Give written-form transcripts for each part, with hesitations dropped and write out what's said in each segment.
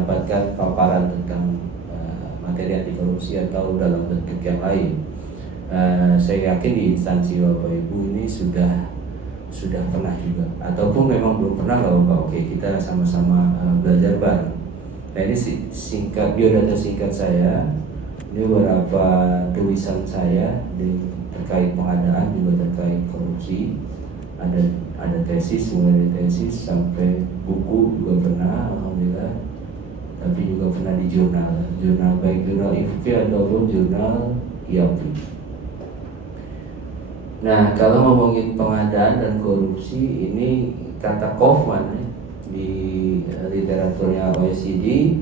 mendapatkan paparan tentang materi anti korupsi atau dalam bentuk yang lain. Saya yakin di instansi Bapak Ibu ini sudah pernah juga, ataupun memang belum pernah nggak Bapak, oke kita sama-sama belajar bareng. Nah ini singkat biodata singkat saya, ini beberapa tulisan saya terkait pengadaan juga terkait korupsi. Ada tesis, mulai dari tesis sampai buku juga pernah, alhamdulillah. Tapi juga pernah di jurnal baik jurnal IFP ataupun jurnal IAPI. Nah, kalau ngomongin pengadaan dan korupsi, ini kata Kaufman di literaturnya OECD,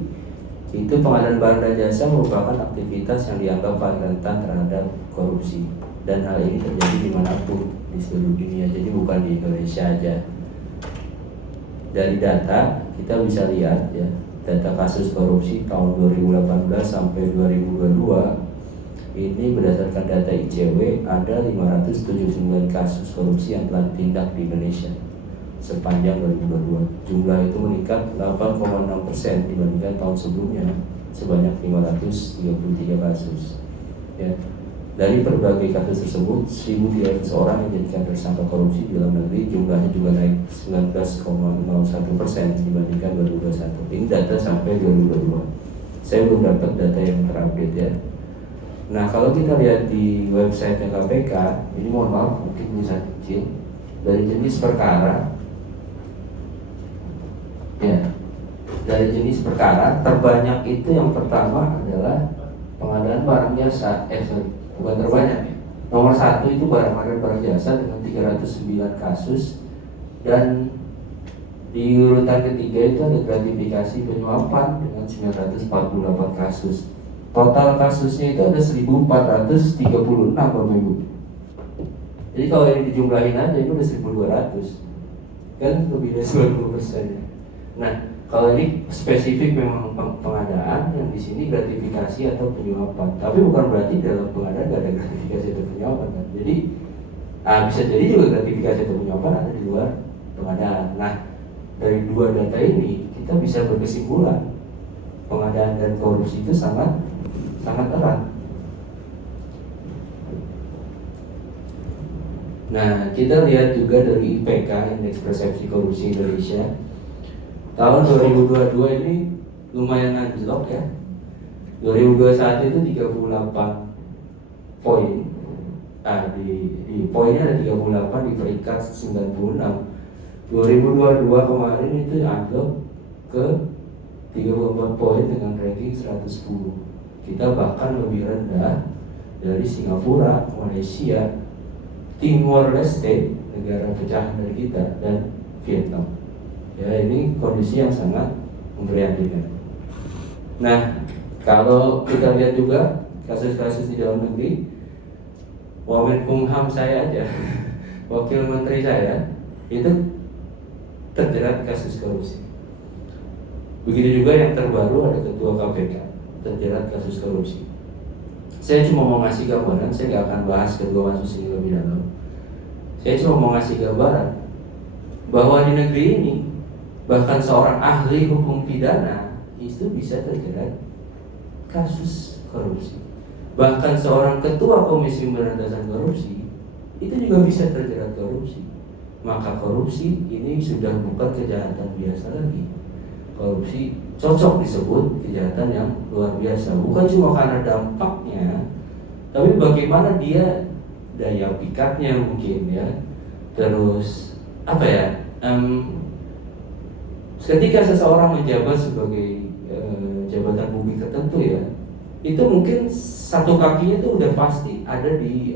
itu pengadaan barang dan jasa merupakan aktivitas yang dianggap paling rentan terhadap korupsi. Dan hal ini terjadi dimanapun di seluruh dunia, jadi bukan di Indonesia aja. Dari data, kita bisa lihat ya, data kasus korupsi tahun 2018 sampai 2022, ini berdasarkan data ICW, ada 579 kasus korupsi yang telah ditindak di Indonesia sepanjang 2022. Jumlah itu meningkat 8,6% dibandingkan tahun sebelumnya, sebanyak 533 kasus. Ya. Dari berbagai kasus tersebut, 1.300 orang yang dijadikan tersangka korupsi di dalam negeri, jumlahnya juga naik 19,01% dibandingkan 2021. Ini data sampai 2022. Saya belum dapat data yang terupdate ya. Nah, kalau kita lihat di website KPK, ini mohon maaf mungkin bisa kecil, dari jenis perkara, ya, dari jenis perkara terbanyak itu yang pertama adalah pengadaan barang jasa, bukan terbanyak ya. Nomor 1 itu barang jasa dengan 309 kasus, dan di urutan ketiga itu ada gratifikasi penyuapan dengan 948 kasus. Total kasusnya itu ada 1.436 Bapak Ibu. Jadi kalau ini dijumlahin aja itu udah 1.200, kan lebih dari 90%. Nah, kalau ini spesifik memang pengadaan, yang di sini gratifikasi atau penyuapan. Tapi bukan berarti dalam pengadaan gak ada gratifikasi atau penyuapan kan? Jadi bisa jadi juga gratifikasi atau penyuapan ada di luar pengadaan. Nah, dari dua data ini kita bisa berkesimpulan pengadaan dan korupsi itu sangat erat. Nah, kita lihat juga dari IPK, Indeks Persepsi Korupsi Indonesia, tahun 2022 ini lumayan anjlok ya. 2021 itu 38 poin. Di poinnya ada 38 di peringkat 96. 2022 kemarin itu anjlok ke 34 poin dengan ranking 110. Kita bahkan lebih rendah dari Singapura, Malaysia, Timor Leste, negara pecahan dari kita, dan Vietnam. Ya, ini kondisi yang sangat memprihatinkan. Nah, kalau kita lihat juga kasus-kasus di dalam negeri, Wamenkumham saya aja, wakil menteri saya itu terjerat kasus korupsi. Begitu juga yang terbaru ada ketua KPK terjerat kasus korupsi. Saya cuma mau ngasih gambaran, saya nggak akan bahas kedua kasus ini lebih dalam. Saya cuma mau ngasih gambaran bahwa di negeri ini bahkan seorang ahli hukum pidana itu bisa terjerat kasus korupsi. Bahkan seorang ketua Komisi Pemberantasan Korupsi itu juga bisa terjerat korupsi. Maka korupsi ini sudah bukan kejahatan biasa lagi. Korupsi cocok disebut kejahatan yang luar biasa, bukan cuma karena dampaknya, tapi bagaimana dia daya pikatnya mungkin ya. Terus apa ya? Ketika seseorang menjabat sebagai jabatan publik tertentu ya, itu mungkin satu kakinya itu udah pasti ada di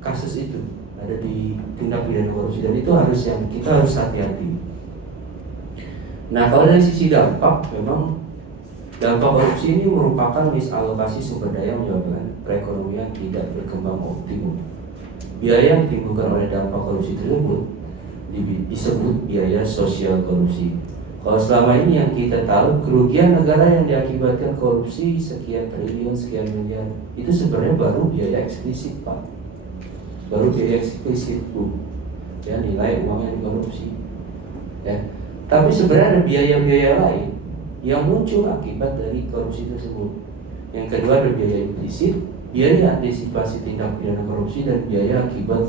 kasus itu, ada di tindak pidana korupsi, dan itu kita harus hati-hati. Nah, kalau dari sisi dampak, memang dampak korupsi ini merupakan misalokasi sumber daya menyebabkan perekonomian tidak berkembang optimum. Biaya yang ditimbulkan oleh dampak korupsi tersebut disebut biaya sosial korupsi. Kalau selama ini yang kita tahu, kerugian negara yang diakibatkan korupsi sekian triliun, sekian miliar, itu sebenarnya baru biaya eksplisit Pak. Baru biaya eksplisit Bu, ya, nilai uang yang dikorupsi ya. Tapi sebenarnya ada biaya-biaya lain yang muncul akibat dari korupsi tersebut. Yang kedua ada biaya implisit, biaya antisipasi tindak pidana korupsi, dan biaya akibat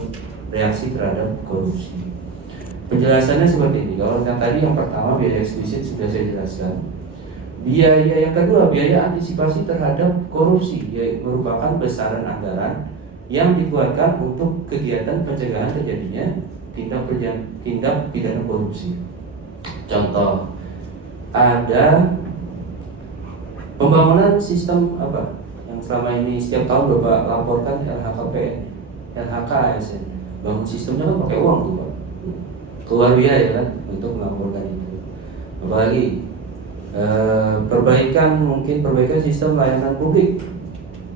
reaksi terhadap korupsi. Penjelasannya seperti ini. Kalau yang tadi yang pertama biaya eksplisit sudah saya jelaskan. Biaya yang kedua, biaya antisipasi terhadap korupsi, yaitu merupakan besaran anggaran yang dikeluarkan untuk kegiatan pencegahan terjadinya tindak pidana korupsi. Contoh, ada pembangunan sistem apa yang selama ini setiap tahun Bapak laporkan LHKPN, LHK ASN. Bangun sistemnya kan pakai uang tuh Pak. Keluar biaya kan untuk melaporkan itu. Apalagi perbaikan sistem layanan publik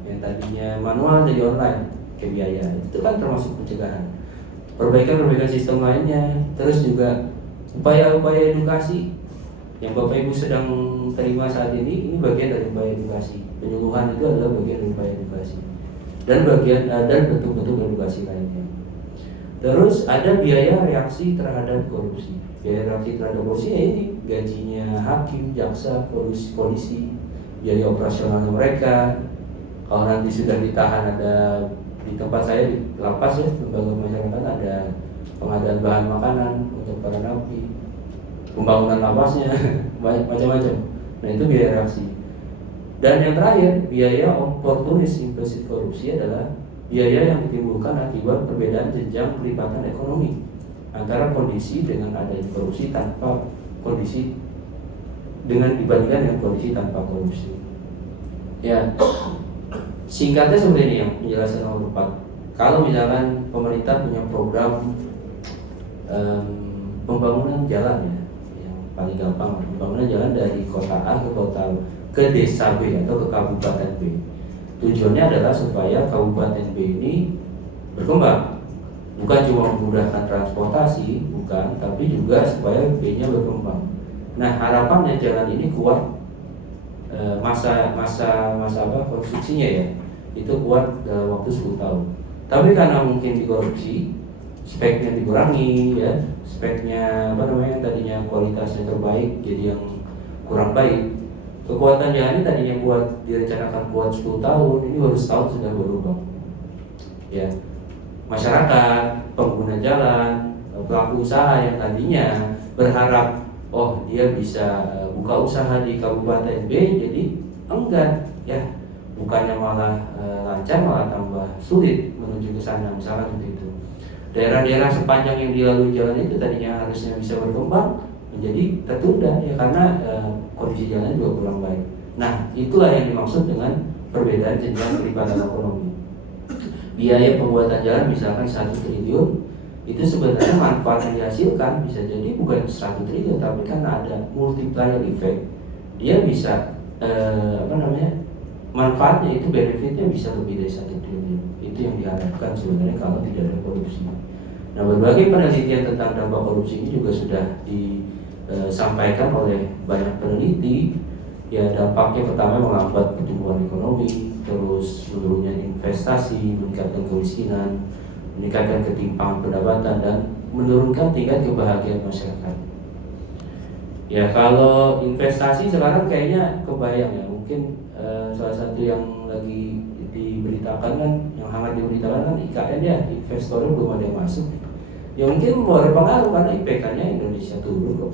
yang tadinya manual jadi online, ke biaya. Itu kan termasuk pencegahan. Perbaikan sistem lainnya, terus juga upaya-upaya edukasi yang Bapak Ibu sedang terima saat ini bagian dari upaya edukasi. Penyuluhan itu adalah bagian dari upaya edukasi. Dan bentuk-bentuk edukasi lainnya. Terus ada biaya reaksi terhadap korupsi. Biaya reaksi terhadap korupsi ya ini gajinya hakim, jaksa, polisi, biaya operasionalnya mereka. Kalau nanti sudah ditahan, ada di tempat saya di lapas ya, lembaga masyarakat, ada pengadaan bahan makanan untuk para napi, pembangunan lapasnya, macam-macam. Nah itu biaya reaksi. Dan yang terakhir, biaya oportunis implisit korupsi adalah biaya yang ditimbulkan akibat perbedaan jenjang pelibatan ekonomi antara kondisi dengan adanya korupsi tanpa kondisi dibandingkan dengan kondisi tanpa korupsi. Ya, singkatnya seperti ini yang penjelasan nomor 4. Kalau misalkan pemerintah punya program pembangunan jalan ya, yang paling gampang pembangunan jalan dari kota A ke desa B atau ke kabupaten B. Tujuannya adalah supaya kabupaten B ini berkembang, bukan cuma memudahkan transportasi, bukan, tapi juga supaya B-nya berkembang. Nah harapannya jalan ini kuat masa konstruksinya ya, itu kuat dalam waktu 10 tahun. Tapi karena mungkin dikorupsi, speknya dikurangi ya, speknya tadinya kualitasnya terbaik jadi yang kurang baik. Kekuatan jalan ini tadinya direncanakan kuat 10 tahun, ini baru setahun sudah berubah. Ya, masyarakat, pengguna jalan, pelaku usaha yang tadinya berharap dia bisa buka usaha di kabupaten B, jadi enggan ya, bukannya malah lancar, malah tambah sulit menuju ke sana, misalkan seperti itu. Daerah-daerah sepanjang yang dilalui jalan itu tadinya harusnya bisa berkembang, menjadi tertunda ya karena kondisi jalan juga kurang baik. Nah itulah yang dimaksud dengan perbedaan jenjang pelibatan ekonomi. Biaya pembuatan jalan misalkan 1 triliun, itu sebenarnya manfaat yang dihasilkan bisa jadi bukan 1 triliun, tapi karena ada multiplier effect, dia bisa manfaatnya itu, benefitnya bisa lebih dari 1 triliun. Itu yang diharapkan sebenarnya kalau tidak ada korupsi. Nah berbagai penelitian tentang dampak korupsi ini juga sudah disampaikan oleh banyak peneliti. Ya dampaknya pertama menghambat pertumbuhan ekonomi, terus menurunnya investasi, meningkatkan kemiskinan, meningkatkan ketimpangan pendapatan, dan menurunkan tingkat kebahagiaan masyarakat. Ya kalau investasi sekarang kayaknya kebayang ya, mungkin salah satu yang lagi diberitakan kan, yang hangat diberitakan kan IKN ya, investornya belum ada yang masuk. Ya mungkin berpengaruh karena IPK-nya Indonesia turun kok.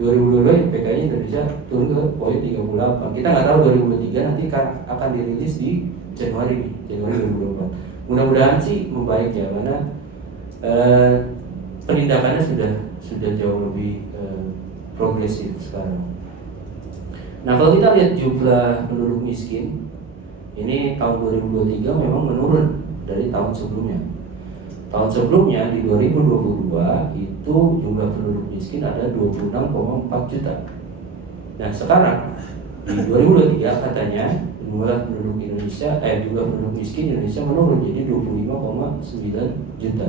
2022 IPK-nya Indonesia turun ke poin 38. Kita nggak tahu 2023 nanti akan dirilis di Januari 2024. Mudah-mudahan sih membaik ya, karena penindakannya sudah jauh lebih progresif sekarang. Nah kalau kita lihat jumlah penduduk miskin ini tahun 2023 memang menurun dari tahun sebelumnya. Tahun sebelumnya di 2022 itu jumlah penduduk miskin ada 26,4 juta. Nah sekarang di 2023 katanya jumlah penduduk miskin Indonesia menurun jadi 25,9 juta.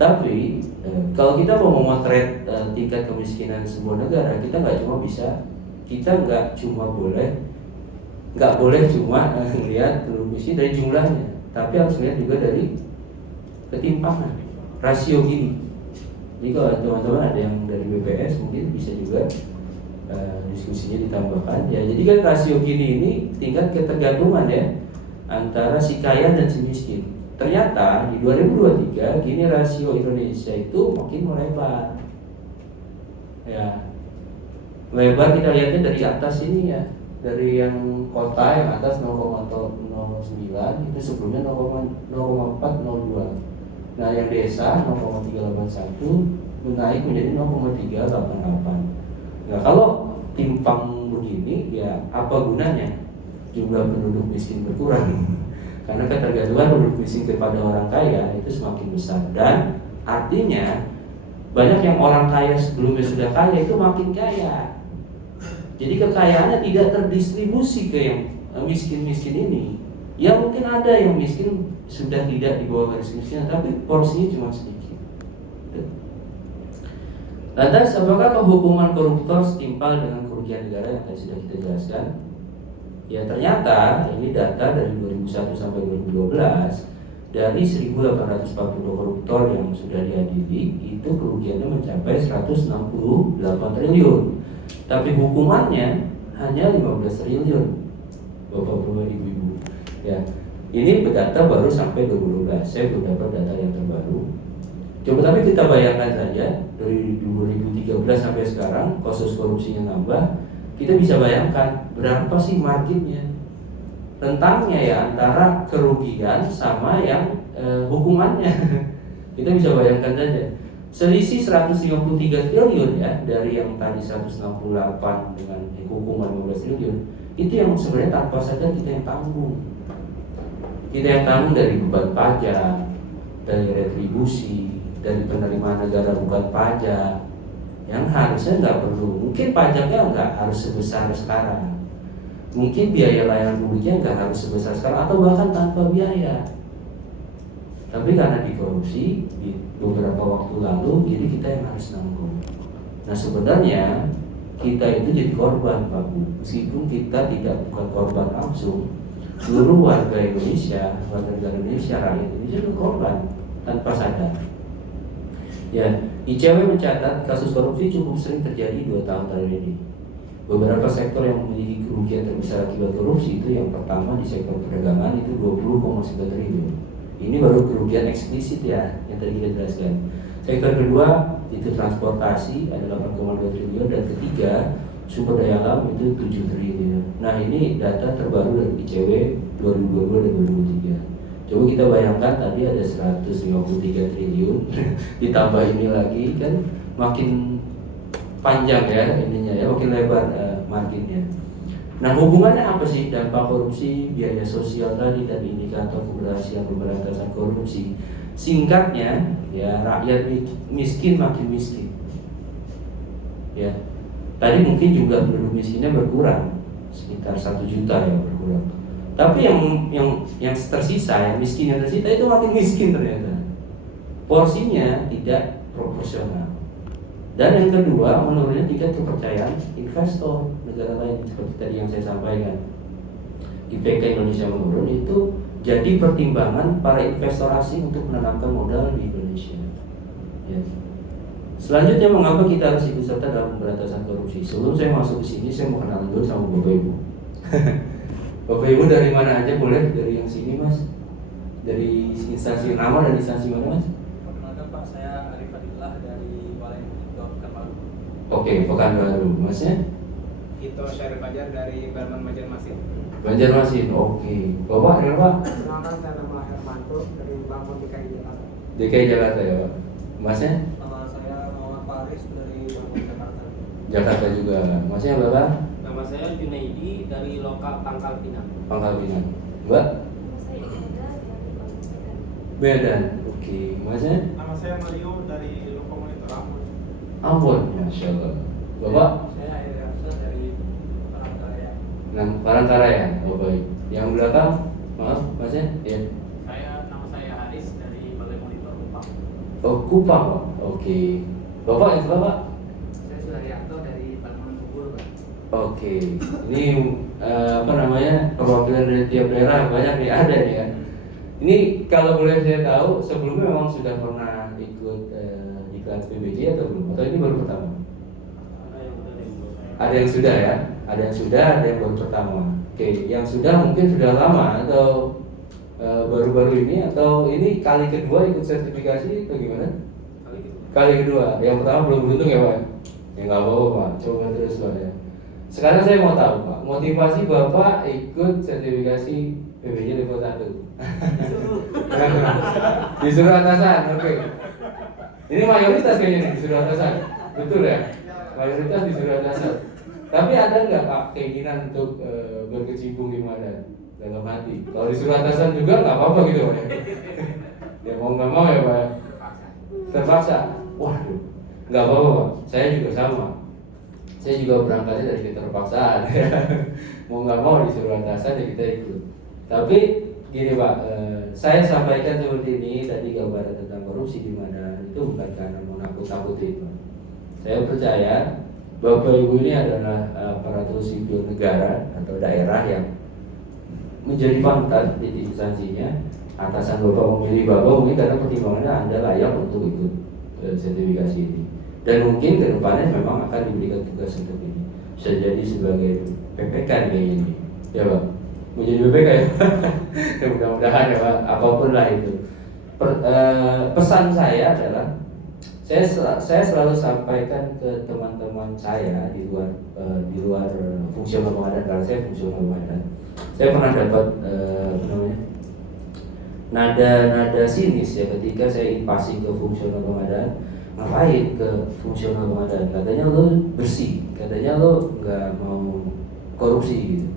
Tapi kalau kita mau memotret tingkat kemiskinan sebuah negara, kita nggak boleh cuma melihat penduduk miskin dari jumlahnya, tapi harus melihat juga dari ketimpangan rasio gini. Jadi kalau teman-teman ada yang dari BPS mungkin bisa juga diskusinya ditambahkan ya. Jadi kan rasio Gini ini tingkat ketergantungan ya antara si kaya dan si miskin. Ternyata di 2023 Gini rasio Indonesia itu makin melebar ya. Lebar kita lihatnya dari atas ini ya, dari yang kota yang atas 0,09 itu sebelumnya 0,402. Nah yang desa 0,381 naik menjadi 0,388. Nah kalau timpang begini ya apa gunanya jumlah penduduk miskin berkurang? Karena ketergantungan penduduk miskin kepada orang kaya itu semakin besar, dan artinya banyak yang orang kaya sebelumnya sudah kaya itu makin kaya. Jadi kekayaannya tidak terdistribusi ke yang miskin-miskin ini. Ya mungkin ada yang miskin sudah tidak di bawah garis kemiskinan, tapi porsinya cuma sedikit. Lantas, apakah hukuman koruptor setimpal dengan kerugian negara yang tadi sudah kita jelaskan? Ya ternyata ini data dari 2001 sampai 2012, dari 1.842 koruptor yang sudah diadili itu kerugiannya mencapai 168 triliun. Tapi hukumannya hanya 15 triliun. Bapak-bapak, ibu-ibu. Ya, ini data baru sampai 2012. Saya belum dapat data yang terbaru. Coba tapi kita bayangkan saja dari 2013 sampai sekarang kasus korupsinya nambah. Kita bisa bayangkan berapa sih marginnya, rentangnya ya antara kerugian sama yang hukumannya. Kita bisa bayangkan saja. Selisih 153 triliun ya dari yang tadi 168 dengan hukuman 15 triliun. Itu yang sebenarnya tanpa sadar kita yang tanggung. Kita yang tanggung dari beban pajak, dari retribusi, dari penerimaan negara bukan pajak, yang harusnya nggak perlu. Mungkin pajaknya nggak harus sebesar sekarang, mungkin biaya layanan publiknya nggak harus sebesar sekarang, atau bahkan tanpa biaya. Tapi karena dikorupsi di beberapa waktu lalu, jadi kita yang harus nanggung. Nah sebenarnya kita itu jadi korban, Pak Bu. Meskipun kita tidak bukan korban langsung, seluruh warga Indonesia, warga negara Indonesia, rakyat Indonesia itu korban tanpa sadar. Ya, ICW mencatat kasus korupsi cukup sering terjadi 2 tahun terakhir ini. Beberapa sektor yang memiliki kerugian terbesar akibat korupsi itu yang pertama di sektor perdagangan itu 20,9 triliun. Ini baru kerugian eksplisit ya yang tadi kita jelaskan. Sektor kedua itu transportasi ada 8,2 triliun, dan ketiga sumber daya alam itu 7 triliun. Nah ini data terbaru dari ICW 2022 dan 2023. Coba kita bayangkan tadi ada 153 triliun ditambah ini lagi kan makin panjang ya ininya ya, makin lebar marginnya. Nah hubungannya apa sih dampak korupsi, biaya sosial tadi, dan indikator keberhasilan pemberantasan korupsi? Singkatnya ya, rakyat miskin makin miskin. Ya, tadi mungkin jumlah penduduk miskinnya berkurang sekitar 1 juta ya berkurang. Tapi yang tersisa, yang miskin yang tersisa itu makin miskin ternyata. Porsinya tidak proporsional. Dan yang kedua, menurunnya tingkat kepercayaan investor negara lain seperti tadi yang saya sampaikan. IPK Indonesia menurun itu jadi pertimbangan para investor asing untuk menanamkan modal di Indonesia. Ya. Selanjutnya, mengapa kita harus ikut serta dalam pemberantasan korupsi? Sebelum saya masuk ke sini, saya mau kenalan dulu sama Bapak Ibu. Bapak Ibu dari mana aja boleh? Dari yang sini Mas? Dari instansi nama dan instansi mana Mas? Perkenalkan Pak, saya Arif Fadillah dari Balai Pekanbaru. Oke, Pekanbaru. Masnya? Itu Syarif Fajar dari Barman Banjarmasin. Banjarmasin. Oke. Bapak dari Pak? Perkenalkan, saya nama Hermanto dari Bangun DKI Jakarta. DKI Jakarta ya Pak. Masnya? Nama saya Muhammad Faris dari Bangun Jakarta. Jakarta juga. Masnya Bapak? Nama saya Junaidi dari lokal Pangkal Pinang. Pangkal Pinang. Mbak? Medan. Oke. Masnya? Nama saya Mario dari Lokomotor Ambon. Ambon. Masya Allah. Bapak? Saya Airi Hamzah dari Palangkaraya. Palangkaraya. Oh baik. Yang belakang? Maaf, Masnya? Ya. Nama saya Haris dari Balai Monitor Kupang. Oh, Kupang, Pak. Oke. Bapak yang sebelah, Pak? Saya Sudaryanto dari Bangun Kubur, Pak. Oke. Ini perwakilan dari tiap daerah banyak nih, ada nih ya. Ini kalau boleh saya tahu, sebelumnya memang sudah pernah ikut diklat PBJ atau belum? Atau ini baru pertama? Ada yang udah demo. Saya Ada yang sudah ya, ada yang sudah, ada yang baru pertama. Oke, yang sudah mungkin sudah lama atau baru-baru ini, atau ini kali kedua ikut sertifikasi atau gimana? Kali kedua. Yang pertama belum beruntung ya Pak? Ya nggak apa-apa Pak, coba terus Pak ya. Sekarang saya mau tahu Pak, motivasi Bapak ikut sertifikasi PBJ level 1. Disuruh atasan, oke. Ini mayoritas kayaknya nih, disuruh atasan. Betul ya? Mayoritas disuruh atasan. Tapi ada nggak Pak keinginan untuk berkecimpung di mana dalam hati? Kalau disuruh atasan juga nggak apa-apa gitu Pak ya? Ya mau nggak mau ya Pak. Terpaksa. Waduh, nggak apa-apa Pak. Saya juga sama. Saya juga berangkatnya dari keterpaksaan. Mau nggak mau disuruh atasan ya kita ikut. Tapi gini Pak, saya sampaikan seperti ini tadi gambaran tentang korupsi di mana itu bukan karena mau nakut-nakutin Pak. Saya percaya Bapak Ibu ini adalah aparatur sipil negara atau daerah yang menjadi panutan di instansinya. Atasan Bapak memilih Bapak mungkin karena pertimbangannya Anda layak untuk ikut sertifikasi ini. Dan mungkin ke depannya memang akan diberikan tugas untuk ini. Bisa jadi sebagai PPK kayak ini, ya Pak. Menjadi PPK ya. Ya mudah-mudahan ya Pak. Apapun lah itu. Pesan saya adalah saya selalu sampaikan ke teman-teman saya di luar fungsional pengadaan. Karena saya fungsional pengadaan. Saya pernah dapat nada sinis ya ketika saya passing ke fungsional pengadaan. Ngapain ke fungsional pengadaan? Katanya lo bersih, katanya lo nggak mau korupsi gitu.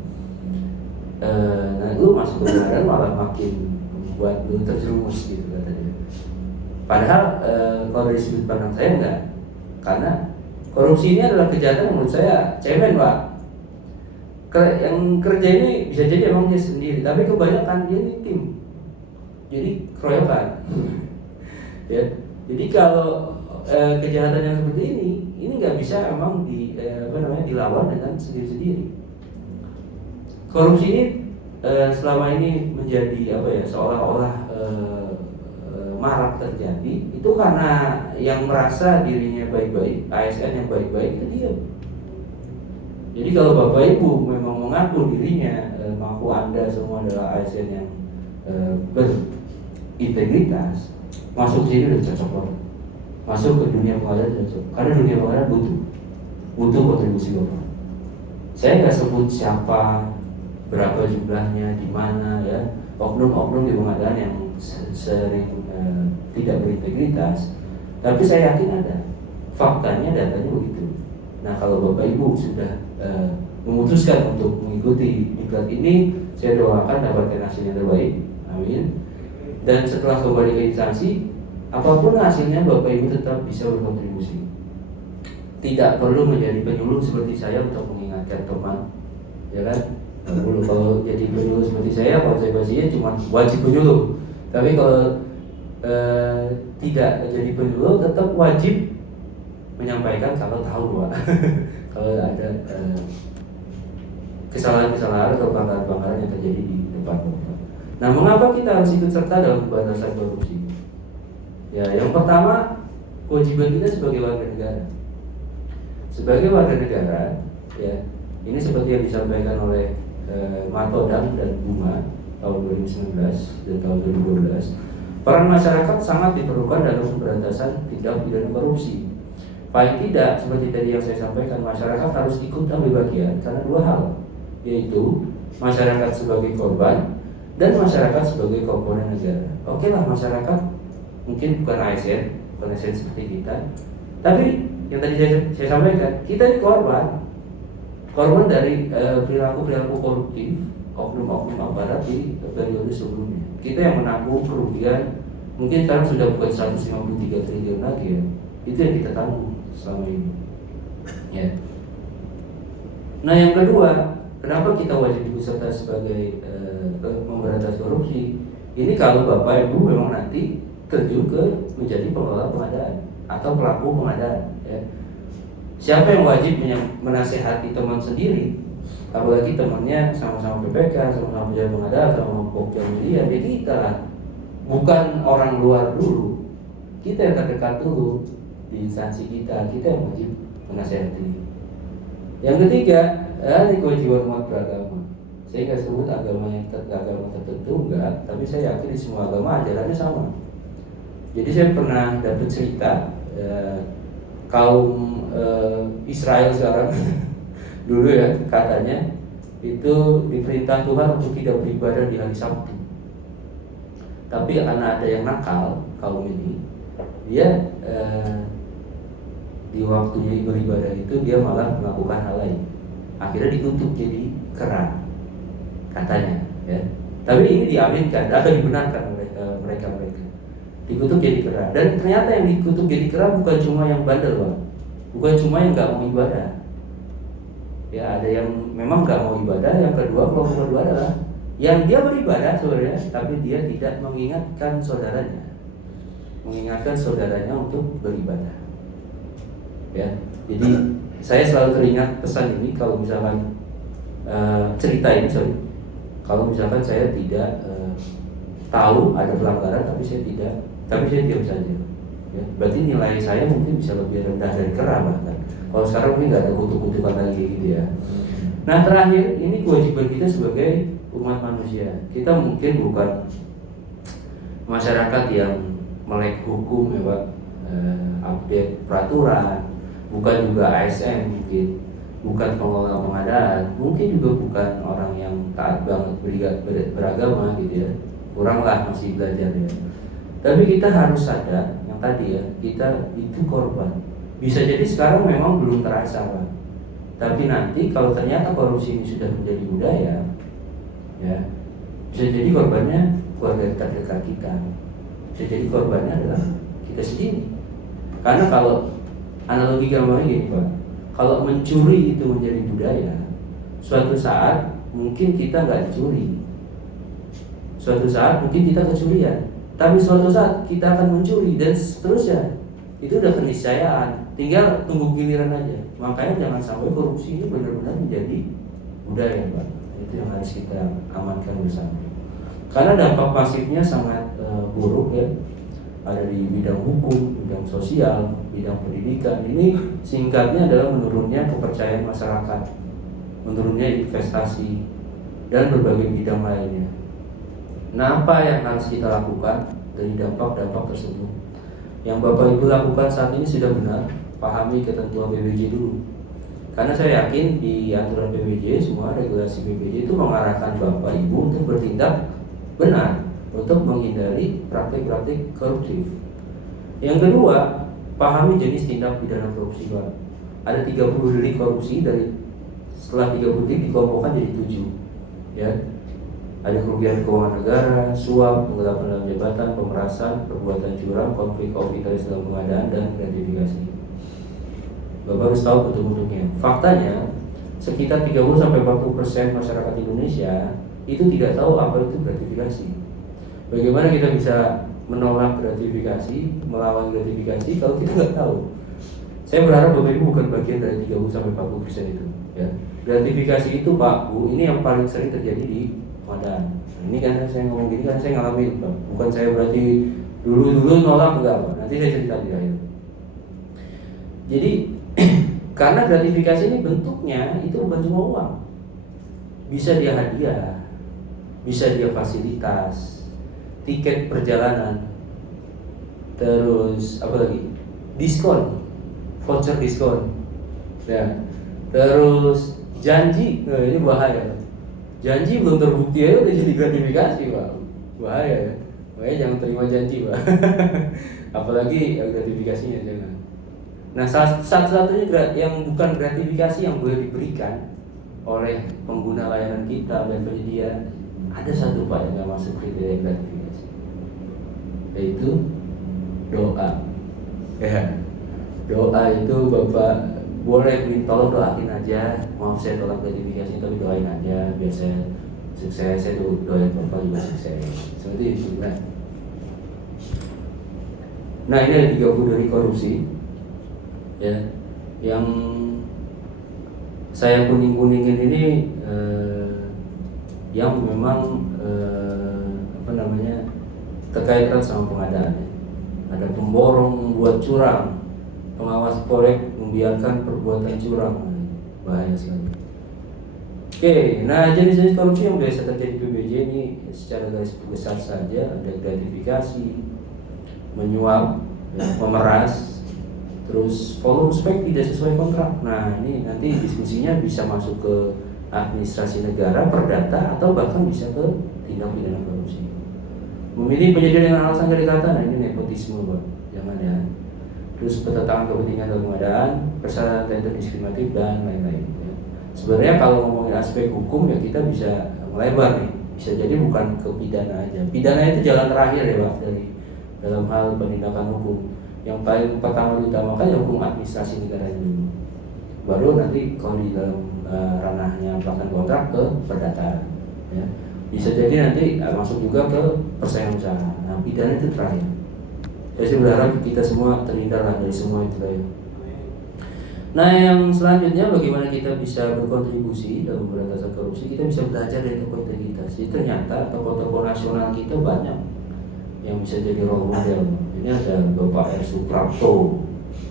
Nah lo masuk ke pengadaan malah makin membuat lo terjerumus gitu katanya. Padahal kalau dari sudut pandang saya enggak, karena korupsi ini adalah kejahatan yang menurut saya cemen Pak. Yang kerja ini bisa jadi emang dia sendiri, tapi kebanyakan dia ini tim, jadi keroyokan. Ya, jadi kalau kejahatan yang seperti ini nggak bisa emang dilawan dengan sendiri-sendiri. Korupsi ini selama ini menjadi seolah-olah marak terjadi itu karena yang merasa dirinya baik-baik, ASN yang baik-baik itu diam. Jadi kalau Bapak Ibu memang mengaku dirinya mengaku Anda semua adalah ASN yang berintegritas, masuk sini udah cocok banget. Masuk ke dunia pengadaan cocok. Karena dunia pengadaan butuh kontribusi Bapak. Saya nggak sebut siapa, berapa jumlahnya, di mana ya. Oknum-oknum di pengadaan yang sering tidak berintegritas. Tapi saya yakin ada. Faktanya, datanya begitu. Nah kalau Bapak Ibu sudah memutuskan untuk mengikuti diklat ini, saya doakan dapatkan hasil yang terbaik. Amin. Dan setelah kembali ke instansi, apapun hasilnya Bapak Ibu tetap bisa berkontribusi. Tidak perlu menjadi penyuluh seperti saya untuk mengingatkan teman, ya kan? Tidak perlu. Kalau jadi penyuluh seperti saya, konsekuensinya cuma wajib penyuluh. Tapi kalau tidak menjadi penyuluh, tetap wajib menyampaikan kalau tahu Pak. Kalau ada kesalahan-kesalahan atau pelanggaran-pelanggaran yang terjadi di depan Bapak. Nah, mengapa kita harus ikut serta dalam pemberantasan korupsi? Ya, yang pertama, kewajiban kita sebagai warga negara. Sebagai warga negara, ya, ini seperti yang disampaikan oleh Matodang dan Bunga tahun 2019 dan tahun 2012. Peran masyarakat sangat diperlukan dalam pemberantasan tindak pidana korupsi. Paling tidak, seperti tadi yang saya sampaikan, masyarakat harus ikut ambil bagian karena dua hal, yaitu masyarakat sebagai korban dan masyarakat sebagai komponen negara. Oke lah, masyarakat mungkin bukan ASN seperti kita, tapi yang tadi saya sampaikan, kita ini korban dari perilaku koruptif oknum-oknum aparat di periode sebelumnya. Kita yang menanggung kerugian, mungkin sekarang sudah bukan 153 triliun lagi ya. Itu yang kita tanggung selama ini. Ya. Nah yang kedua, kenapa kita wajib ikut serta sebagai memberantas korupsi? Ini kalau Bapak Ibu memang nanti terjun ke menjadi pengelola pengadaan atau pelaku pengadaan. Ya. Siapa yang wajib menasehati teman sendiri? Apalagi temannya sama-sama PPK, sama-sama penjaga pengadaan, sama pokja media, ya kita lah. Bukan orang luar dulu. Kita yang terdekat dulu di instansi kita yang wajib menasehati. Yang ketiga, ini kewajiban umat beragama. Saya nggak sebut agama tertentu enggak, tapi saya yakin di semua agama ajarannya sama. Jadi saya pernah dapat cerita kaum Israel sekarang dulu ya, katanya itu diperintah Tuhan untuk tidak beribadah di hari Sabtu. Tapi karena ada yang nakal kaum ini, dia di waktunya beribadah itu dia malah melakukan hal lain. Akhirnya dikutuk jadi kera, katanya. Ya. Tapi ini diaminkan atau dibenarkan oleh mereka. Dikutuk jadi kera. Dan ternyata yang dikutuk jadi kera bukan cuma yang bandel, Pak. Bukan cuma yang nggak mau ibadah. Ya, ada yang memang nggak mau ibadah. Yang kedua, kelompok kedua adalah yang dia beribadah sebenarnya, tapi dia tidak mengingatkan saudaranya untuk beribadah. Ya, jadi saya selalu teringat pesan ini kalau misalkan kalau misalkan saya tidak tahu ada pelanggaran, tapi saya diam saja. Ya, berarti nilai saya mungkin bisa lebih rendah dari kera bahkan. Kalau sekarang mungkin nggak ada kutuk-kutukan lagi gitu ya. Nah terakhir, ini kewajiban kita sebagai umat manusia. Kita mungkin bukan masyarakat yang melek hukum ya Pak, update peraturan, bukan juga ASN mungkin, bukan pengelola pengadaan, mungkin juga bukan orang yang taat banget beragama gitu ya. Kurang lah, masih belajar ya. Tapi kita harus sadar yang tadi ya, kita itu korban. Bisa jadi sekarang memang belum terasa Pak. Tapi nanti kalau ternyata korupsi ini sudah menjadi budaya, ya bisa jadi korbannya keluarga terdekat kita. Bisa jadi korbannya adalah kita sendiri. Karena kalau analogi gampangnya gini Pak, kalau mencuri itu menjadi budaya, suatu saat mungkin kita nggak dicuri, suatu saat mungkin kita kecurian, tapi suatu saat kita akan mencuri dan seterusnya. Itu udah keniscayaan, tinggal tunggu giliran aja. Makanya jangan sampai korupsi ini benar-benar menjadi budaya Pak. Itu yang harus kita amankan bersama. Karena dampak pasifnya sangat buruk ya. Ada di bidang hukum, bidang sosial, bidang pendidikan. Ini singkatnya adalah menurunnya kepercayaan masyarakat, menurunnya investasi, dan berbagai bidang lainnya. Nah, apa yang harus kita lakukan dari dampak-dampak tersebut? Yang Bapak Ibu lakukan saat ini sudah benar, pahami ketentuan PBJ dulu. Karena saya yakin di aturan PBJ, semua regulasi PBJ itu mengarahkan Bapak Ibu untuk bertindak benar, untuk menghindari praktik-praktik koruptif. Yang kedua, pahami jenis tindak pidana korupsi Pak. Ada 30 delik korupsi, dari setelah 30 delik dikelompokkan jadi 7 ya. Ada kerugian keuangan negara, suap, penggelapan dalam jabatan, pemerasan, perbuatan curang, konflik of interest dalam pengadaan, dan gratifikasi. Bapak harus tahu bentuk-bentuknya. Faktanya, sekitar 30-40% masyarakat Indonesia itu tidak tahu apa itu gratifikasi. Bagaimana kita bisa menolak gratifikasi, melawan gratifikasi kalau kita nggak tahu? Saya berharap Bapak Ibu bukan bagian dari 30-40% itu. Ya. Gratifikasi itu Pak Bu, ini yang paling sering terjadi di pengadaan. Ini kan saya ngomong gini karena saya ngalamin Pak. Bukan saya berarti dulu nolak, enggak Pak. Nanti saya cerita di akhir. Jadi karena gratifikasi ini bentuknya itu bukan cuma uang. Bisa dia hadiah, bisa dia fasilitas, tiket perjalanan, terus apa lagi? Diskon, voucher diskon. Ya. Terus janji, ini bahaya. Janji belum terbukti ya udah jadi gratifikasi Pak. Bahaya ya. Makanya jangan terima janji Pak. Apalagi gratifikasinya jangan. Nah, satu-satunya yang bukan gratifikasi yang boleh diberikan oleh pengguna layanan kita dan penyedia, ada satu Pak yang nggak masuk kriteria gratifikasi, yaitu doa. Ya, doa itu Bapak boleh tolong doain aja. Maaf saya tolak gratifikasi, tapi doain aja biar saya sukses. Saya doain Bapak juga sukses. Seperti itu kan. Nah, ini ada 30 dari korupsi. Ya, yang saya kuning-kuningin ini yang memang terkait erat sama pengadaan. Ada pemborong membuat curang, pengawas proyek membiarkan perbuatan curang. bahaya sekali. Oke, nah jenis-jenis korupsi yang biasa terjadi di PBJ ini secara garis besar saja ada gratifikasi, menyuap, ya, memeras, terus volume spek tidak sesuai kontrak. Nah ini nanti diskusinya bisa masuk ke administrasi negara, perdata, atau bahkan bisa ke tindak pidana korupsi. Memilih penyedia dengan alasan kedekatan, nah ini nepotisme, Pak. Jangan ya. Terus pertentangan kepentingan dalam pengadaan, persyaratan tender diskriminatif dan lain-lain. Ya. Sebenarnya kalau ngomongin aspek hukum ya kita bisa melebar nih. Bisa jadi bukan ke pidana aja. Pidana itu jalan terakhir ya Pak dari dalam hal penindakan hukum. Yang paling pertama diutamakan ya hukum administrasi negara dulu. Baru nanti kalau di dalam ranahnya pelaksanaan kontrak ke perdataan. Ya. Bisa jadi nanti masuk juga ke persaingan usaha. Nah pidana itu terakhir. Saya sih berharap kita semua terhindar lah dari semua itu ya. Nah yang selanjutnya bagaimana kita bisa berkontribusi dalam pemberantasan korupsi, kita bisa belajar dari tokoh integritas. Jadi ternyata tokoh-tokoh nasional kita banyak yang bisa jadi role model. Ini ada Bapak R. Suprapto,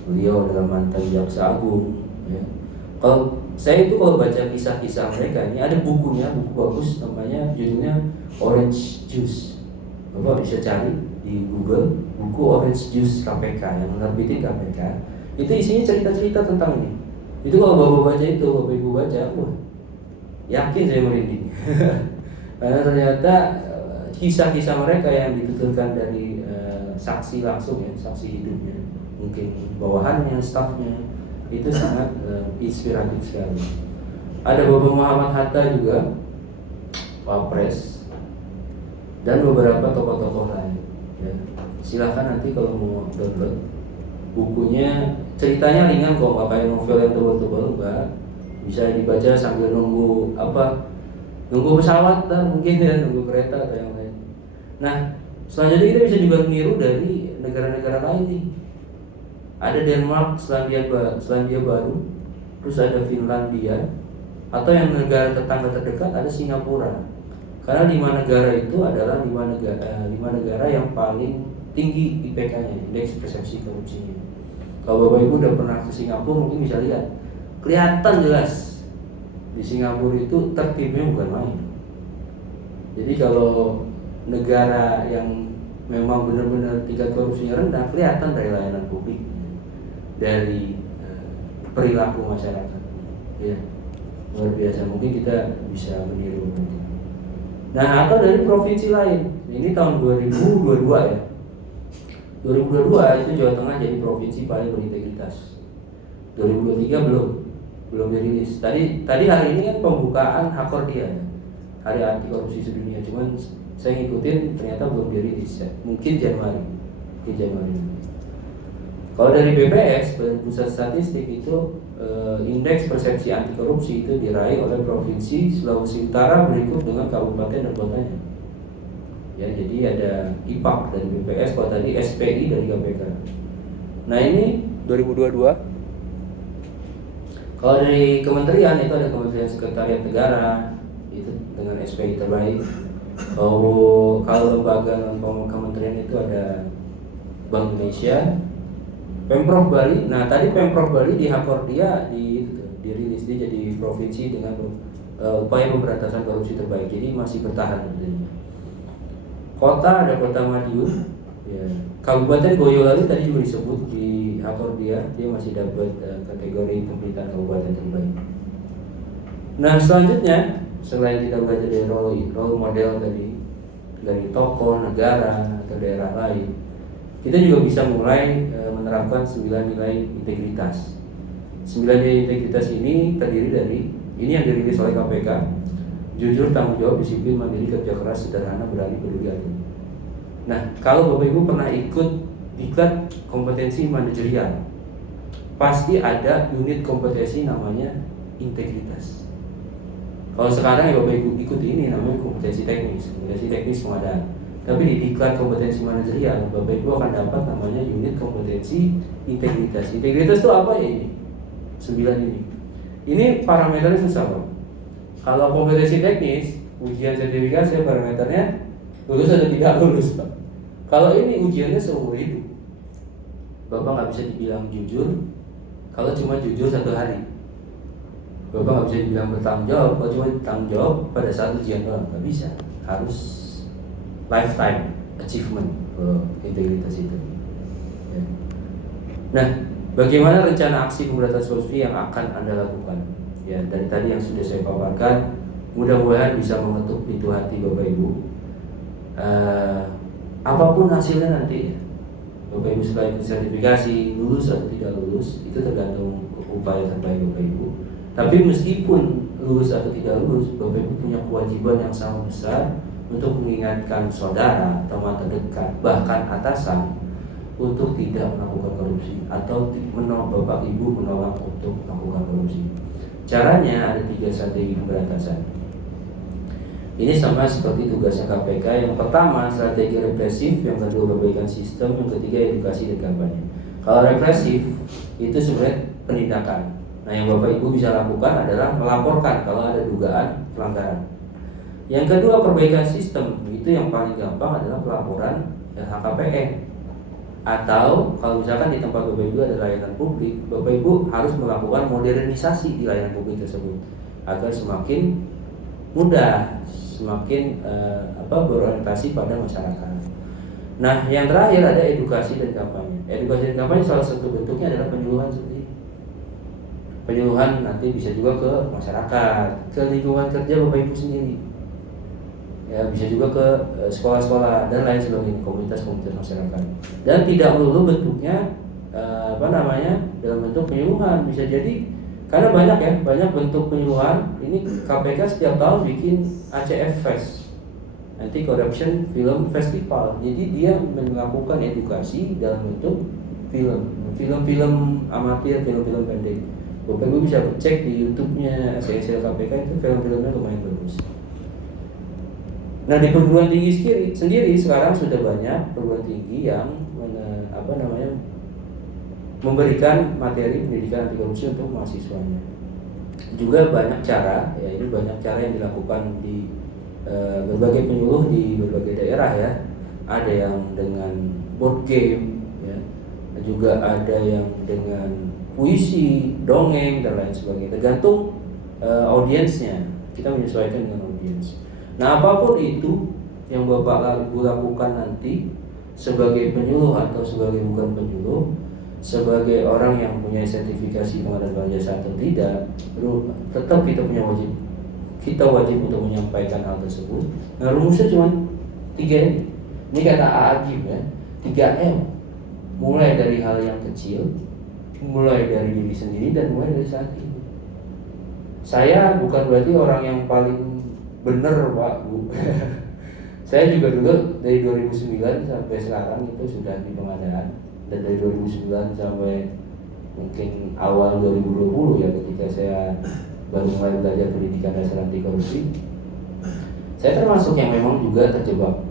beliau adalah mantan jaksa agung. Ya. Kalau saya itu kalau baca kisah-kisah mereka ini ada bukunya, buku bagus namanya judulnya Orange Juice. Bapak bisa cari di Google buku Orange Juice KPK yang menerbitin KPK. Itu isinya cerita-cerita tentang ini. Itu kalau bapak baca itu, bapak ibu baca, wah, yakin saya merinding. Karena ternyata kisah-kisah mereka yang dituturkan dari saksi langsung ya, saksi hidupnya, mungkin bawahannya, stafnya, itu sangat inspiratif sekali. Ada Bapak Muhammad Hatta juga, Wapres, dan beberapa tokoh-tokoh lain. Ya. Silahkan nanti kalau mau download bukunya, ceritanya ringan kok, nggak kayak novel yang tebal-tebal, Mbak. Bisa dibaca sambil nunggu nunggu pesawat dan mungkin ya, nunggu kereta atau yang lain. Nah, selanjutnya kita bisa juga meniru dari negara-negara lain nih. Ada Denmark, Selandia Baru, terus ada Finlandia, atau yang negara tetangga terdekat ada Singapura. Karena 5 negara itu adalah 5 negara yang paling tinggi IPK-nya, indeks persepsi korupsinya. Kalau Bapak Ibu udah pernah ke Singapura mungkin bisa lihat, kelihatan jelas di Singapura itu tertibnya bukan main. Jadi kalau negara yang memang benar-benar tingkat korupsinya rendah, kelihatan dari layanan publik, dari perilaku masyarakat. Ya, luar biasa. Mungkin kita bisa meniru nanti. Nah, atau dari provinsi lain. Ini tahun 2022 ya. 2022 itu Jawa Tengah jadi provinsi paling berintegritas. 2023 belum dirilis. Tadi hari ini kan pembukaan Hakordia ya. Hari Anti Korupsi Sedunia. Cuman saya ngikutin ternyata belum dirilis ya. Mungkin Januari. Kalau dari BPS, Badan Pusat Statistik itu indeks persepsi anti korupsi itu diraih oleh Provinsi Sulawesi Utara berikut dengan kabupaten dan kotanya. Ya, jadi ada IPAK dari BPS, kalau tadi SPI dari KPK. Nah ini 2022. Kalau dari kementerian itu ada Kementerian Sekretariat Negara itu dengan SPI terbaik. Kalau lembaga non kementerian itu ada Bank Indonesia, Pemprov Bali. Nah tadi Pemprov Bali di Hakordia dirilis dia jadi provinsi dengan upaya pemberantasan korupsi terbaik. Jadi masih bertahan sebenarnya. Kota ada Kota Madiun, ya. Kabupaten Boyolali tadi juga disebut di Hakordia, dia masih dapat kategori pemerintahan kabupaten terbaik. Nah selanjutnya selain kita belajar dari role model tadi dari tokoh negara atau daerah lain, kita juga bisa mulai menerapkan 9 nilai integritas. 9 nilai integritas ini terdiri dari ini yang dirilis oleh KPK: jujur, tanggung jawab, disiplin, mandiri, kerja keras, sederhana, berani, peduli adil. Nah, kalau Bapak Ibu pernah ikut diklat kompetensi manajerial, pasti ada unit kompetensi namanya integritas. Kalau sekarang ya Bapak Ibu ikut ini namanya kompetensi teknis pengadaan. Tapi di diklat kompetensi manajerial, Bapak Ibu akan dapat namanya unit kompetensi integritas. Integritas itu apa ya ini? 9 ini. Ini parameternya susah Pak. Kalau kompetensi teknis, ujian sertifikasi parameternya lulus atau tidak lulus Pak. Kalau ini ujiannya seumur hidup. Bapak nggak bisa dibilang jujur kalau cuma jujur 1 hari. Bapak nggak bisa dibilang bertanggung jawab. Kalau cuma bertanggung jawab pada saat ujian doang nggak bisa. Harus lifetime achievement kalau integritas itu. Ya. Nah, bagaimana rencana aksi pemberantasan korupsi yang akan Anda lakukan? Ya, dari tadi yang sudah saya paparkan, mudah-mudahan bisa mengetuk pintu hati Bapak Ibu. Apapun hasilnya nanti, ya, Bapak Ibu setelah ikut sertifikasi, lulus atau tidak lulus, itu tergantung upaya terbaik Bapak Ibu. Tapi meskipun lulus atau tidak lulus, Bapak Ibu punya kewajiban yang sangat besar untuk mengingatkan saudara, teman terdekat, bahkan atasan untuk tidak melakukan korupsi atau Bapak Ibu menolak untuk melakukan korupsi. Caranya ada 3 strategi pemberantasan. Ini sama seperti tugasnya KPK. Yang pertama strategi represif, yang kedua perbaikan sistem, yang ketiga edukasi dan kampanye. Kalau represif itu sebenarnya penindakan. Nah, yang Bapak Ibu bisa lakukan adalah melaporkan kalau ada dugaan pelanggaran. Yang kedua perbaikan sistem, itu yang paling gampang adalah pelaporan LHKPN. Atau kalau misalkan di tempat Bapak Ibu ada layanan publik, Bapak Ibu harus melakukan modernisasi di layanan publik tersebut agar semakin mudah, semakin berorientasi pada masyarakat. Nah, yang terakhir ada edukasi dan kampanye. Edukasi dan kampanye salah satu bentuknya adalah penyuluhan seperti ini. Penyuluhan nanti bisa juga ke masyarakat, ke lingkungan kerja Bapak Ibu sendiri. Ya, bisa juga ke sekolah-sekolah dan lain sebagainya, komunitas-komunitas masyarakat. Dan tidak melulu bentuknya dalam bentuk penyuluhan, bisa jadi karena banyak bentuk penyuluhan. Ini KPK setiap tahun bikin ACF Fest, Anti Corruption Film Festival. Jadi dia melakukan edukasi dalam bentuk film amatir, film-film pendek. Bapak Ibu bisa cek di YouTube-nya SESL KPK, itu film-filmnya lumayan bagus. Nah, di perguruan tinggi sendiri sekarang sudah banyak perguruan tinggi yang memberikan materi pendidikan anti korupsi untuk mahasiswanya. Juga banyak cara, ya ini banyak cara yang dilakukan di berbagai penyuluh di berbagai daerah ya. Ada yang dengan board game, ya, juga ada yang dengan puisi, dongeng dan lain sebagainya. Tergantung audiensnya, kita menyesuaikan dengan audiens. Nah, apapun itu yang Bapak Ibu lakukan nanti sebagai penyuluh atau sebagai bukan penyuluh, sebagai orang yang punya sertifikasi pengadaan barang jasa atau tidak, tetap kita wajib untuk menyampaikan hal tersebut. Nah, rumusnya cuma 3 ini kata Agim ya, 3M. Mulai dari hal yang kecil, mulai dari diri sendiri, dan mulai dari saat ini. Saya bukan berarti orang yang paling benar Pak Bu. Saya juga dulu dari 2009 sampai sekarang itu sudah di pengadaan, dan dari 2009 sampai mungkin awal 2020 ya, ketika saya baru mulai belajar pendidikan dasar anti korupsi, saya termasuk yang memang juga terjebak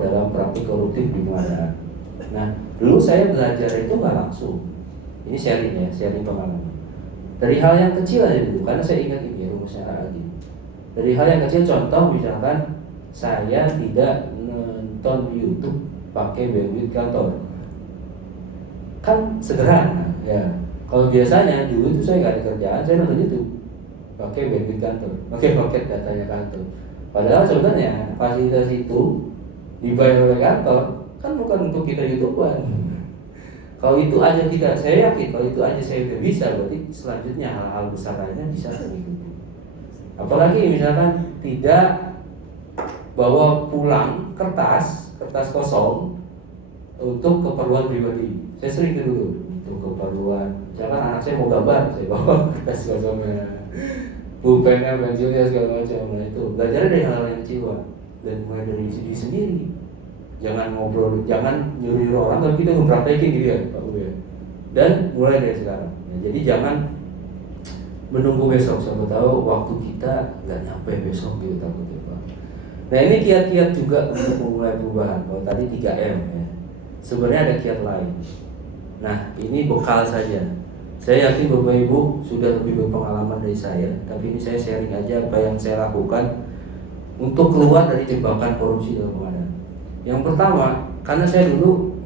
dalam praktik koruptif di pengadaan. Nah, dulu saya belajar itu nggak langsung. Ini sharing pengalaman. Dari hal yang kecil aja dulu, karena saya ingat ini rumusnya lagi. Dari hal yang kecil, contoh misalkan saya tidak nonton YouTube pakai bandwidth kantor, kan sederhana ya. Kalau biasanya dulu itu saya nggak ada kerjaan, saya nonton YouTube pakai bandwidth kantor, pakai paket datanya kantor. Padahal sebenarnya fasilitas itu dibayar oleh kantor, kan bukan untuk kita YouTuber. Kalau itu aja tidak, saya yakin kalau itu aja saya udah bisa, berarti selanjutnya hal-hal besar lainnya bisa mengikuti. Apalagi misalkan tidak bawa pulang kertas kosong untuk keperluan pribadi. Saya sering dulu untuk keperluan, misalkan anak saya mau gambar, saya bawa kertas kosongnya, pulpennya, pensilnya, segala macam. Nah, itu belajar dari hal-hal yang kecil, Pak. Dan mulai dari diri sendiri. Jangan ngobrol, jangan nyuruh orang, tapi kita ngepraktekin gitu ya Pak Bu ya. Dan mulai dari sekarang ya, jadi jangan menunggu besok, siapa tahu waktu kita nggak nyampe besok gitu takutnya Pak. Nah, ini kiat-kiat juga untuk memulai perubahan. Kalau tadi 3M ya, sebenarnya ada kiat lain. Nah, ini bekal saja. Saya yakin Bapak Ibu sudah lebih berpengalaman dari saya, tapi ini saya sharing aja apa yang saya lakukan untuk keluar dari jebakan korupsi dalam pengadaan. Yang pertama, karena saya dulu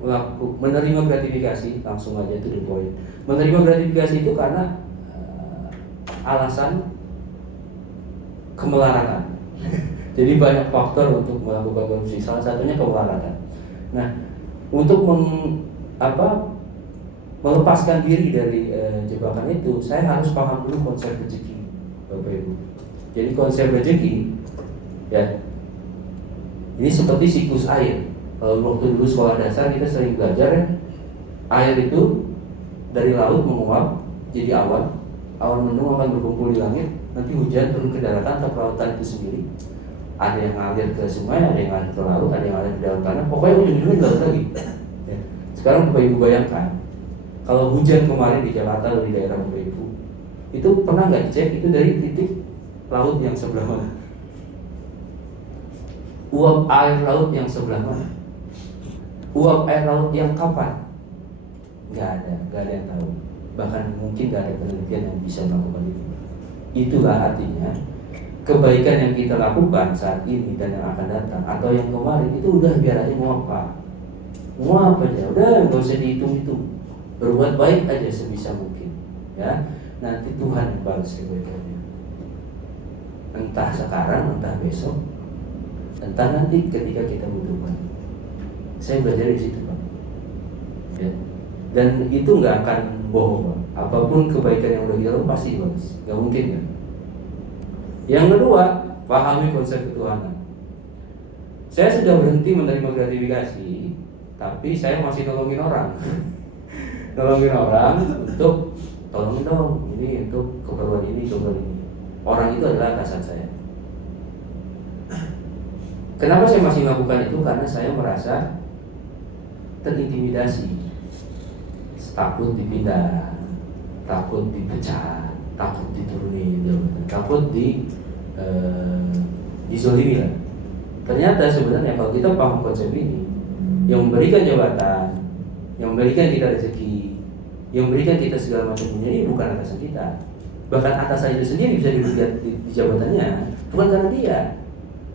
menerima gratifikasi, langsung aja to the point. Menerima gratifikasi itu karena alasan kemelaratan. Jadi banyak faktor untuk melakukan korupsi. Salah satunya kemelaratan. Nah, untuk melepaskan diri dari jebakan itu, saya harus paham dulu konsep rezeki, Bapak Ibu. Jadi konsep rezeki, ya, ini seperti siklus air. Kalau waktu dulu sekolah dasar kita sering belajar, ya, air itu dari laut menguap jadi awan. Awan mendung akan berkumpul di langit, nanti hujan turun ke daratan atau lautan itu sendiri. Ada yang ngalir ke sungai, ada yang ngalir ke laut, ada yang ngalir ke dalam tanah. Pokoknya ujung-ujungnya di laut lagi. Ya. Sekarang Bapak Ibu bayangkan, kalau hujan kemarin di Jakarta atau di daerah Bapak Ibu, itu pernah nggak dicek itu dari titik laut yang sebelah mana? Uap air laut yang sebelah mana? Uap air laut yang kapan? Nggak ada yang tahu. Bahkan mungkin nggak ada penelitian yang bisa melakukan itu. Itulah artinya kebaikan yang kita lakukan saat ini dan yang akan datang atau yang kemarin itu udah biar aja muap aja, udah nggak usah dihitung-hitung. Berbuat baik aja sebisa mungkin, ya. Nanti Tuhan yang balas kebaikannya. Entah sekarang, entah besok, entah nanti ketika kita butuhkan. Saya belajar di situ, Pak. Ya. Dan itu nggak akan bohong, Pak. Apapun kebaikan yang udah kita lakukan pasti bagus, nggak mungkin kan. Yang kedua, pahami konsep ketuhanan. Saya sudah berhenti menerima gratifikasi, tapi saya masih nolongin orang. Nolongin orang untuk tolongin dong, ini untuk keperluan ini, keperluan ini. Orang itu adalah atasan saya. Kenapa saya masih melakukan itu? Karena saya merasa terintimidasi, takut dipindah, takut dipecat, takut diturunin jabatan, takut dizolimi lah. Ternyata sebenarnya kalau kita paham konsep ini, yang memberikan jabatan, yang memberikan kita rezeki, yang memberikan kita segala macam ini bukan atasan kita. Bahkan atasan itu sendiri bisa diberikan di jabatannya bukan karena dia,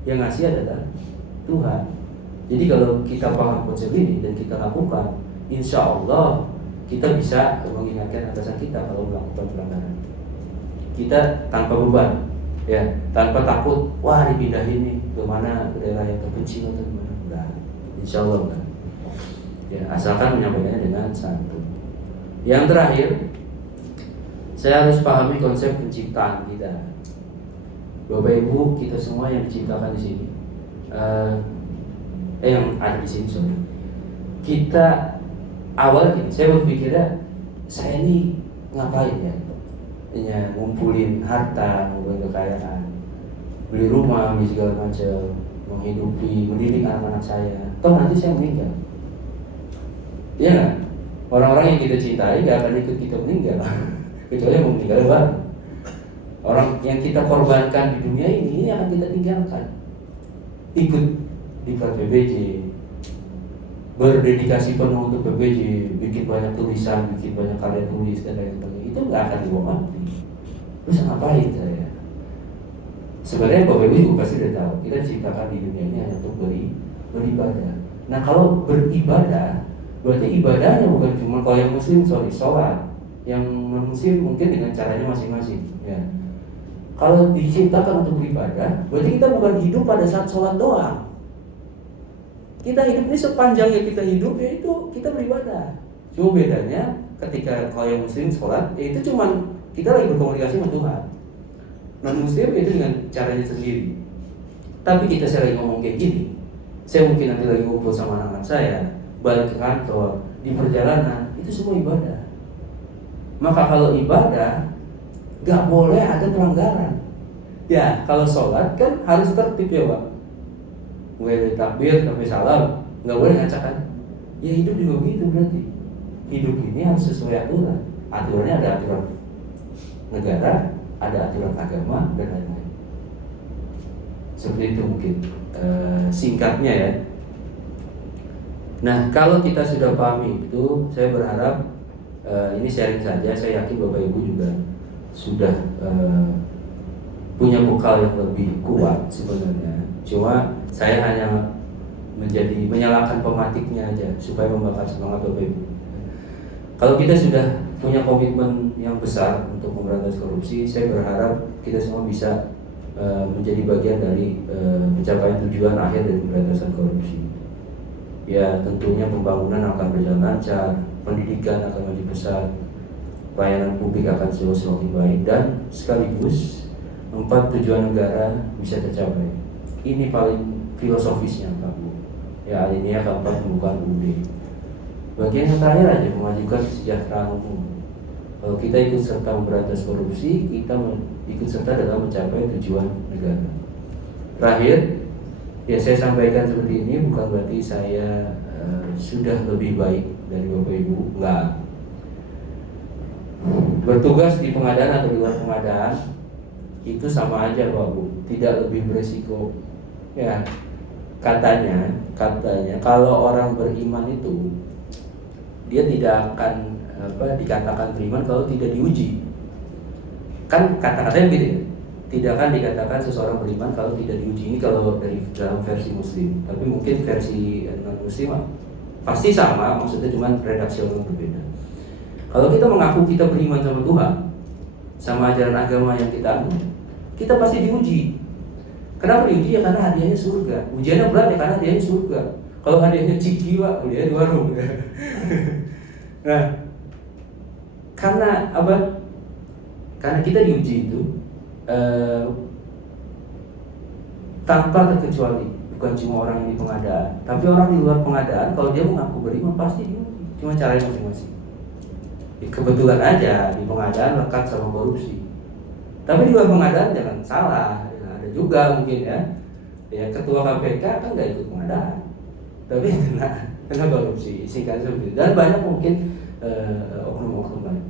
yang ngasih adalah Tuhan. Jadi kalau kita paham konsep ini dan kita lakukan, insya Allah kita bisa mengingatkan atasan kita kalau melakukan pelanggaran. Kita tanpa beban, ya, tanpa takut, wah dipindahin nih ke mana, ke daerah yang terpencil atau gimana. Enggak, insya Allah enggak. Ya, asalkan menyampaikannya dengan santun. Yang terakhir, saya harus pahami konsep penciptaan kita. Bapak Ibu, kita semua yang diciptakan di sini, yang ada di sini, sorry. Kita awal gini, saya berpikirnya saya ini ngapain ya? Ngumpulin harta, ngumpulin kekayaan, beli rumah, beli segala macam, menghidupi, mendidik anak-anak saya. Toh nanti saya meninggal, iya nggak? Orang-orang yang kita cintai gak akan ikut kita meninggal, kecuali mau meninggal bareng. Orang yang kita korbankan di dunia ini akan kita tinggalkan. Ikut diklat PBJ, berdedikasi penuh untuk PBJ, bikin banyak tulisan, bikin banyak karya tulis dan lain sebagainya, itu nggak akan dibawa mati. Terus ngapain saya? Sebenarnya Bapak Ibu juga pasti udah tahu, kita diciptakan di dunia ini hanya untuk beribadah. Nah kalau beribadah, berarti ibadahnya bukan cuma kalau yang Muslim sholat, yang non Muslim mungkin dengan caranya masing-masing. Ya. Kalau diciptakan untuk beribadah, berarti kita bukan hidup pada saat sholat doang. Kita hidup ini sepanjangnya kita hidup, yaitu kita beribadah. Cuma bedanya ketika kalau yang Muslim sholat, ya itu cuma kita lagi berkomunikasi sama Tuhan. Non Muslim itu dengan caranya sendiri. Tapi kita sering ngomong kayak gini, saya mungkin nanti lagi ngobrol sama anak-anak saya, balik ke kantor, di perjalanan, itu semua ibadah. Maka kalau ibadah, gak boleh ada pelanggaran. Ya, kalau sholat kan harus tertib ya Pak. Mulai dari takbir sampai salam, gak boleh ngacak kan. Ya hidup juga begitu berarti. Hidup ini harus sesuai aturan. Aturannya ada aturan negara, ada aturan agama, dan lain-lain. Seperti itu mungkin singkatnya ya. Nah, kalau kita sudah pahami itu, saya berharap ini sharing saja. Saya yakin Bapak Ibu juga sudah punya bekal yang lebih kuat sebenarnya. Cuma saya hanya menyalakan pematiknya aja supaya membakar semangat Bapak Ibu. Kalau kita sudah punya komitmen yang besar untuk memberantas korupsi. Saya berharap kita semua bisa menjadi bagian dari pencapaian tujuan akhir dari pemberantasan korupsi. Ya, tentunya pembangunan akan berjalan lancar, pendidikan akan maju pesat, pelayanan publik akan semakin baik, dan sekaligus 4 tujuan negara bisa tercapai. Ini paling filosofisnya Pak Bu. Ya, alinea keempat pembukaan UUD. Bagian yang terakhir aja, memajukan kesejahteraan umum. Kalau kita ikut serta memberantas korupsi, kita ikut serta dalam mencapai tujuan negara. Terakhir, ya saya sampaikan seperti ini bukan berarti saya sudah lebih baik dari Bapak Ibu, enggak. Bertugas di pengadaan atau di luar pengadaan itu sama aja Pak Bu, tidak lebih beresiko. Ya, katanya kalau orang beriman itu dia tidak akan dikatakan beriman kalau tidak diuji. Kan kata-katanya begitu ya. Tidak akan dikatakan seseorang beriman kalau tidak diuji. Ini kalau dari dalam versi Muslim. Tapi mungkin versi non Muslim pasti sama, maksudnya cuma redaksional berbeda. Kalau kita mengaku kita beriman sama Tuhan, sama ajaran agama yang kita anut, kita pasti diuji. Kenapa diuji? Ya karena hadiahnya surga. Ujiannya berat ya karena hadiahnya surga. Kalau hadiahnya ciki Pak, dia di warung. Nah, karena apa? Karena kita diuji itu tanpa terkecuali, bukan cuma orang yang di pengadaan, tapi orang di luar pengadaan kalau dia mengaku beriman pasti diuji, cuma caranya masing-masing. Kebetulan aja di pengadaan lekat sama korupsi, tapi di luar pengadaan jangan salah, ada juga mungkin ya ketua KPK kan nggak ikut pengadaan, tapi kena korupsi, singkat seperti itu. Dan banyak mungkin oknum-oknum lain.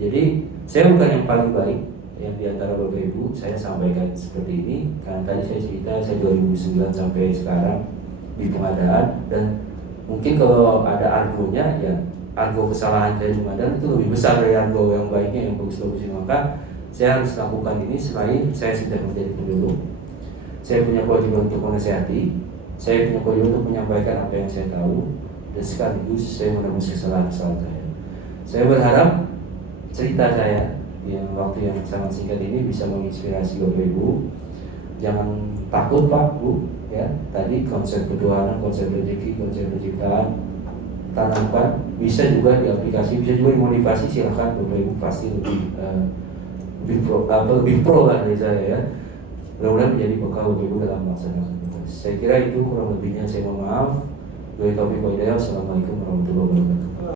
Jadi saya bukan yang paling baik yang diantara Bapak Ibu, saya sampaikan seperti ini karena tadi saya cerita saya 2009 sampai sekarang di pengadaan, dan mungkin kalau ada argonya ya argo kesalahan saya di pengadaan itu lebih besar dari argo yang baiknya yang bagus-bagus. Maka saya harus lakukan ini selain saya sudah menjadi penyuluh. Saya punya kewajiban untuk menasihati, saya punya kewajiban untuk menyampaikan apa yang saya tahu, dan sekaligus saya menebus kesalahan-kesalahan saya. Saya berharap cerita saya yang waktu yang sangat singkat ini bisa menginspirasi Bapak Ibu. Jangan takut Pak Bu, ya. Tadi konsep ketuhanan, konsep rezeki, konsep penciptaan tanamkan, bisa juga diaplikasi, bisa juga dimotivasi. Silakan Bapak Ibu, pasti lebih pro lah dari saya ya. Mudah-mudahan menjadi bekal Bapak Ibu dalam melaksanakan tugas. Saya kira itu kurang lebihnya, saya mohon maaf. Assalamualaikum warahmatullahi wabarakatuh.